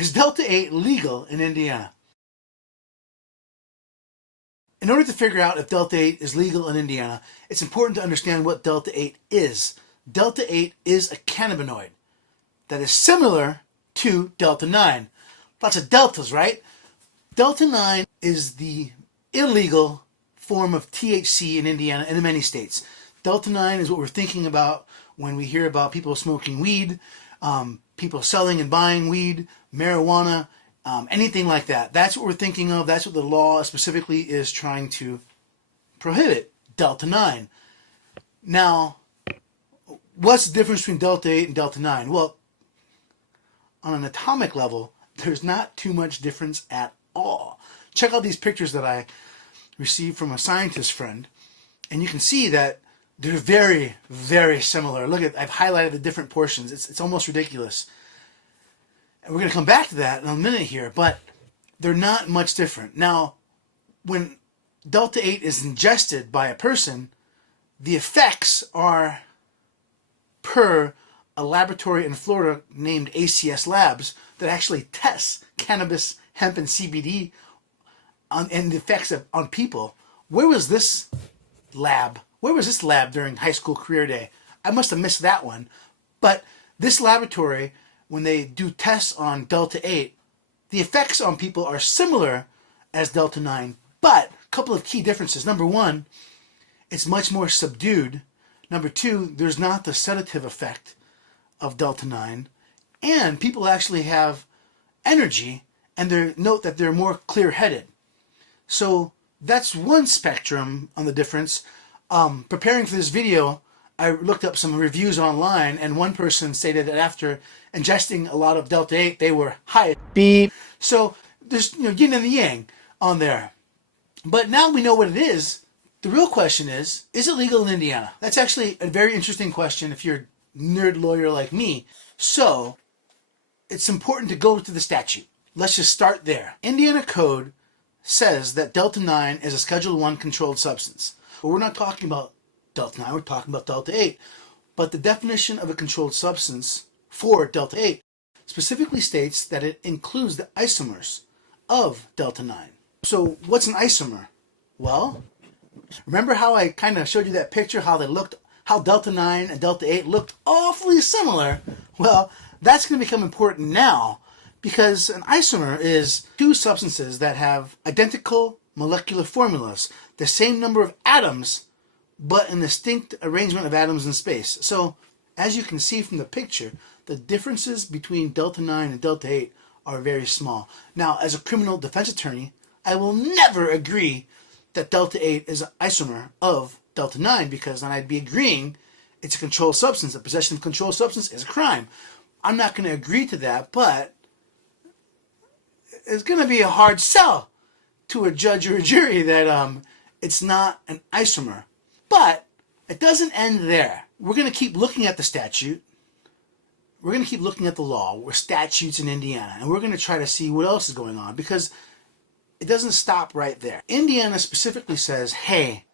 Is Delta-8 legal in Indiana? In order to figure out if Delta-8 is legal in Indiana, it's important to understand what Delta-8 is. Delta-8 is a cannabinoid that is similar to Delta-9. Lots of deltas, right? Delta-9 is the illegal form of THC in Indiana and in many states. Delta-9 is what we're thinking about when we hear about people smoking weed, people selling and buying weed, marijuana, anything like that. That's what we're thinking of. That's what the law specifically is trying to prohibit, Delta-9. Now, what's the difference between Delta-8 and Delta-9? Well, on an atomic level, there's not too much difference at all. Check out these pictures that I received from a scientist friend, and you can see that they're very, very similar. Look at, I've highlighted the different portions. It's almost ridiculous. And we're going to come back to that in a minute here, but they're not much different. Now, when Delta-8 is ingested by a person, the effects are per a laboratory in Florida named ACS Labs that actually tests cannabis, hemp, and CBD and the effects on people. Where was this lab? Where was this lab during high school career day? I must have missed that one. But this laboratory, when they do tests on Delta-8, the effects on people are similar as Delta-9, but a couple of key differences. Number one, it's much more subdued. Number two, there's not the sedative effect of Delta-9, and people actually have energy, and they note that they're more clear-headed. So that's one spectrum on the difference. Preparing for this video, I looked up some reviews online, and one person stated that after ingesting a lot of Delta-8, they were high. Beep. So there's yin and the yang on there. But now we know what it is. The real question is it legal in Indiana? That's actually a very interesting question if you're a nerd lawyer like me. So it's important to go to the statute. Let's just start there. Indiana Code says that Delta-9 is a Schedule I controlled substance. But we're not talking about Delta-9, we're talking about Delta-8. But the definition of a controlled substance for Delta-8 specifically states that it includes the isomers of Delta-9. So what's an isomer? Well, remember how I kind of showed you that picture, how Delta-9 and Delta-8 looked awfully similar? Well, that's going to become important now, because an isomer is two substances that have identical molecular formulas, the same number of atoms, but a distinct arrangement of atoms in space. So, as you can see from the picture, the differences between Delta-9 and Delta-8 are very small. Now, as a criminal defense attorney, I will never agree that Delta-8 is an isomer of Delta-9, because then I'd be agreeing it's a controlled substance. The possession of a controlled substance is a crime. I'm not going to agree to that, but it's going to be a hard sell to a judge or a jury that it's not an isomer. But it doesn't end there. We're going to keep looking at the statute. We're going to keep looking at the law, or statutes in Indiana, and we're going to try to see what else is going on, because it doesn't stop right there. Indiana specifically says, hey,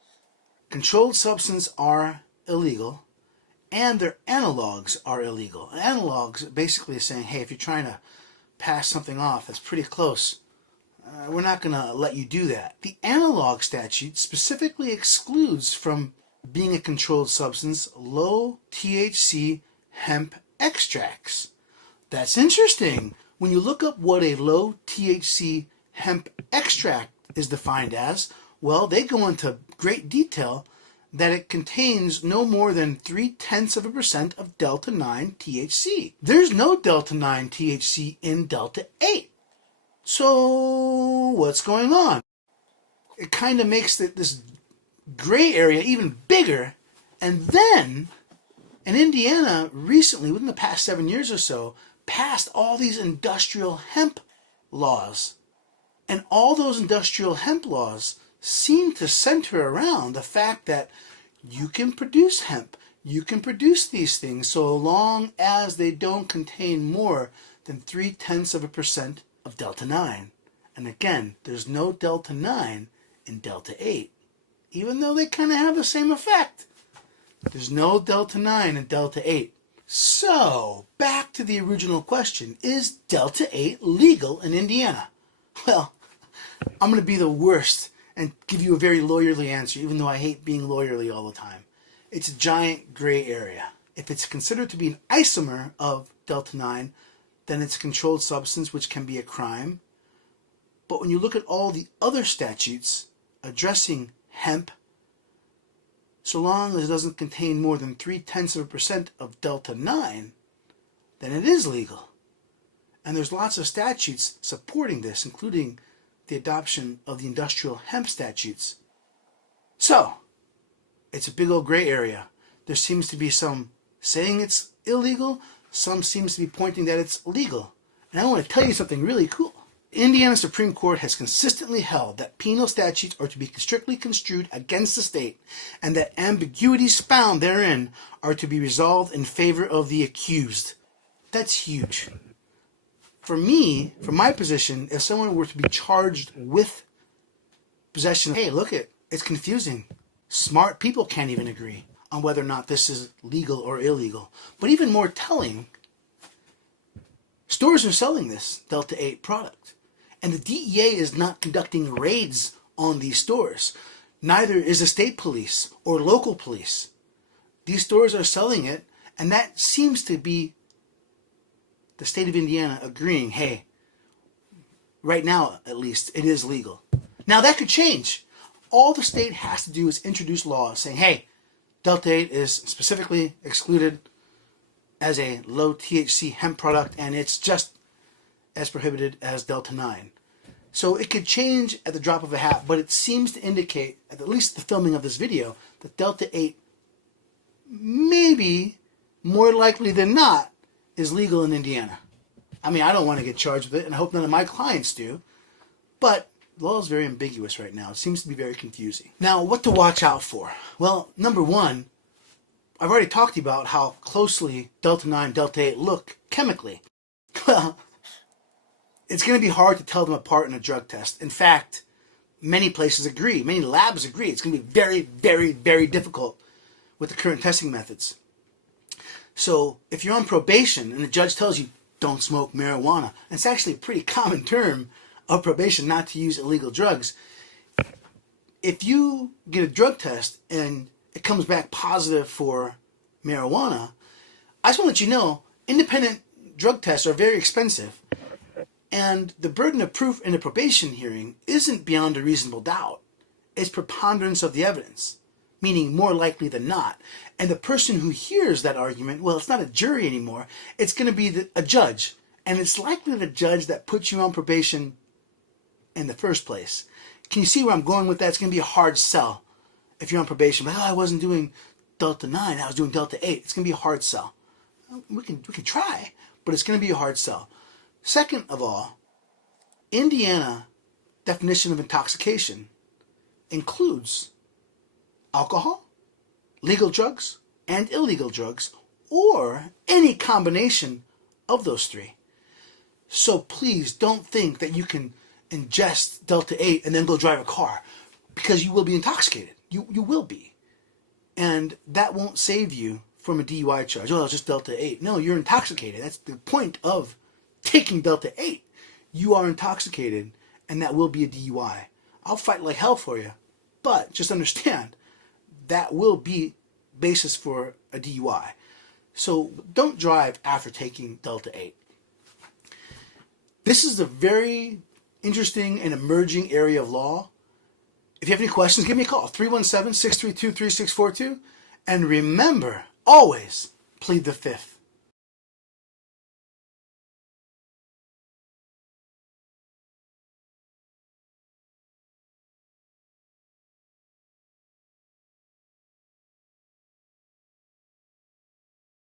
controlled substances are illegal, and their analogs are illegal. Analogs basically is saying, hey, if you're trying to pass something off that's pretty close, we're not going to let you do that. The analog statute specifically excludes from being a controlled substance low THC hemp extracts. That's interesting. When you look up what a low THC hemp extract is defined as, well, they go into great detail that it contains no more than 0.3% of Delta-9 THC. There's no Delta-9 THC in Delta-8. So what's going on? It kind of makes this gray area even bigger. And then, in Indiana, recently, within the past 7 years or so, passed all these industrial hemp laws. And all those industrial hemp laws seem to center around the fact that you can produce hemp. You can produce these things so long as they don't contain more than 0.3% of Delta-9. And again, there's no Delta-9 in Delta-8, even though they kind of have the same effect. There's no Delta-9 in Delta-8. So, back to the original question. Is Delta-8 legal in Indiana? Well, I'm going to be the worst and give you a very lawyerly answer, even though I hate being lawyerly all the time. It's a giant gray area. If it's considered to be an isomer of Delta-9, then it's a controlled substance, which can be a crime. But when you look at all the other statutes addressing hemp, so long as it doesn't contain more than 0.3% of Delta-9, then it is legal. And there's lots of statutes supporting this, including the adoption of the industrial hemp statutes. So, it's a big old gray area. There seems to be some saying it's illegal, some seems to be pointing that it's legal. And I want to tell you something really cool. Indiana Supreme Court has consistently held that penal statutes are to be strictly construed against the state, and that ambiguities found therein are to be resolved in favor of the accused. That's huge. For me, from my position, if someone were to be charged with possession, hey, look it's confusing. Smart people can't even agree on whether or not this is legal or illegal. But even more telling, stores are selling this Delta-8 product. And the DEA is not conducting raids on these stores. Neither is the state police or local police. These stores are selling it, and that seems to be the state of Indiana agreeing, hey, right now at least, it is legal. Now that could change. All the state has to do is introduce laws saying, hey, Delta-8 is specifically excluded as a low THC hemp product, and it's just as prohibited as Delta-9. So it could change at the drop of a hat, but it seems to indicate, at least the filming of this video, that Delta-8 maybe, more likely than not, is legal in Indiana. I mean, I don't want to get charged with it, and I hope none of my clients do, but the law is very ambiguous right now. It seems to be very confusing. Now, what to watch out for? Well, number one, I've already talked to you about how closely Delta-9, Delta-8 look chemically. Well, it's going to be hard to tell them apart in a drug test. In fact, many places agree, many labs agree. It's going to be very, very, very difficult with the current testing methods. So if you're on probation and the judge tells you, don't smoke marijuana, and it's actually a pretty common term of probation not to use illegal drugs. If you get a drug test and it comes back positive for marijuana, I just want to let you know, independent drug tests are very expensive. And the burden of proof in a probation hearing isn't beyond a reasonable doubt. It's preponderance of the evidence, meaning more likely than not. And the person who hears that argument, well, it's not a jury anymore. It's going to be a judge. And it's likely the judge that puts you on probation in the first place. Can you see where I'm going with that? It's going to be a hard sell if you're on probation. Like, I wasn't doing Delta-9, I was doing Delta-8. It's going to be a hard sell. We can try, but it's going to be a hard sell. Second of all, Indiana definition of intoxication includes alcohol, legal drugs, and illegal drugs, or any combination of those three. So please don't think that you can ingest Delta-8 and then go drive a car, because you will be intoxicated. You will be. And that won't save you from a DUI charge. Oh, it's just Delta-8. No, you're intoxicated. That's the point of taking Delta-8. You are intoxicated, and that will be a DUI. I'll fight like hell for you, but just understand that will be basis for a DUI. So don't drive after taking Delta-8. This is a very interesting and emerging area of law. If you have any questions, give me a call, 317-632-3642. And remember, always plead the fifth.